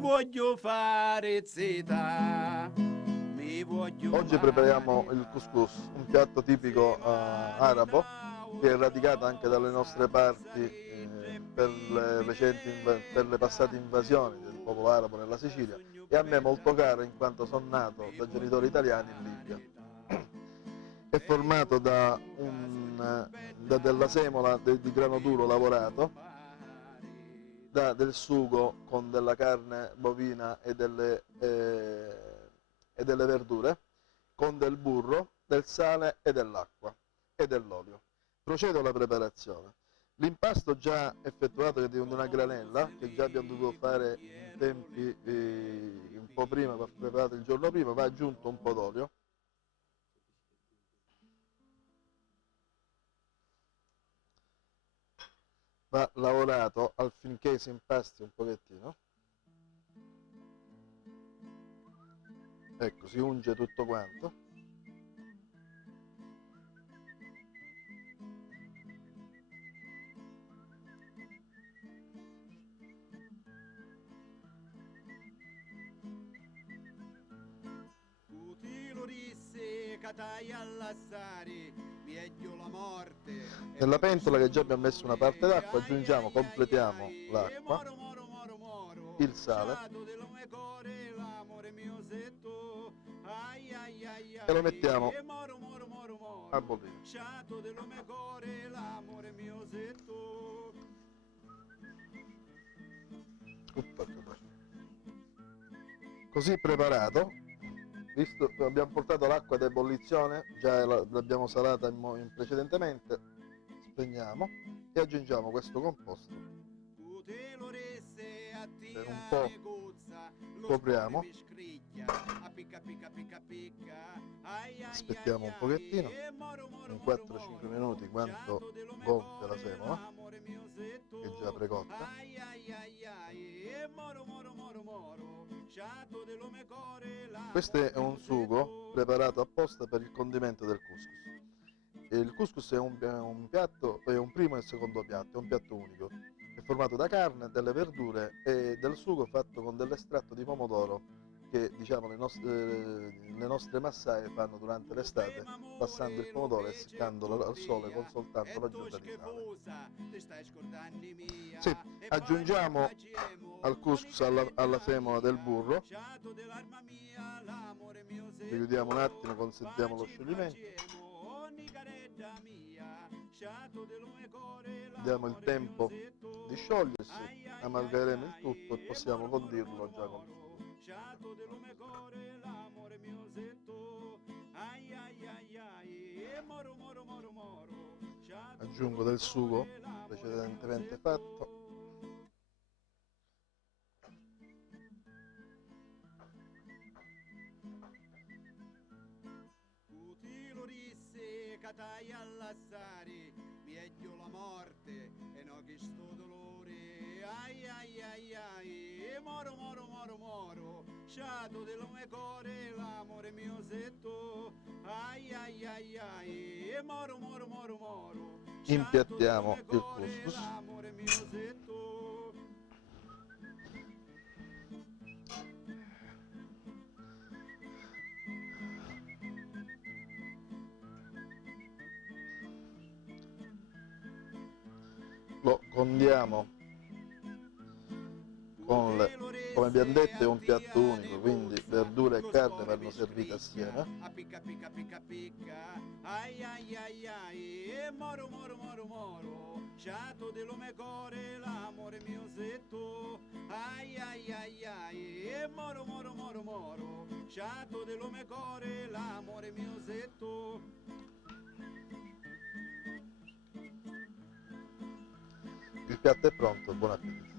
voglio fare zeta, mi voglio Oggi prepariamo il couscous, un piatto tipico arabo che è radicato anche dalle nostre parti per le passate invasioni del popolo arabo nella Sicilia, e a me molto caro in quanto sono nato da genitori italiani in Libia. È formato da della semola di grano duro lavorato, del sugo con della carne bovina e delle verdure, con del burro, del sale e dell'acqua e dell'olio. Procedo alla preparazione. L'impasto già effettuato di una granella, che già abbiamo dovuto fare in tempi un po' prima, va preparato il giorno prima, va aggiunto un po' d'olio, va lavorato affinché si impasti un pochettino. Ecco, si unge tutto quanto. Nella pentola che già abbiamo messo una parte d'acqua aggiungiamo, completiamo l'acqua, il sale e lo mettiamo a bollire. Così preparato, visto che abbiamo portato l'acqua ad ebollizione, già l'abbiamo salata precedentemente, spegniamo e aggiungiamo questo composto. Per un po' copriamo, aspettiamo un pochettino, in 4-5 minuti, quanto gonfia la semola, che è già precotta. Questo è un sugo preparato apposta per il condimento del couscous. Il couscous è un piatto, è un primo e secondo piatto, è un piatto unico. È formato da carne, delle verdure e del sugo fatto con dell'estratto di pomodoro che, diciamo, le nostre massaie fanno durante l'estate, passando il pomodoro e seccandolo al sole con soltanto l'aggiunta di sale. Sì, aggiungiamo al couscous alla semola del burro, richiudiamo un attimo, consentiamo lo scioglimento, diamo il tempo di sciogliersi, amalgheremo il tutto e possiamo condirlo già con il sugo. Aggiungo del sugo precedentemente fatto. Meglio la morte e no che sto dolore, ai ai ai ai, moro moro moro moro, sciato del mio cuore, l'amore mio setto, ai ai ai ai, moro moro moro moro, Impiattiamo il couscous. l'amore mio setto. Lo condiamo come abbiamo detto è un piatto unico, quindi verdura e carne vanno servite assieme. Picca picca picca picca, ai ai ai ai, moro moro moro moro, sciato dello mio cuore, l'amore mio setto, ai ai ai ai, moro moro moro moro, sciato dello mio cuore, l'amore mio setto. Il piatto è pronto, buon appetito.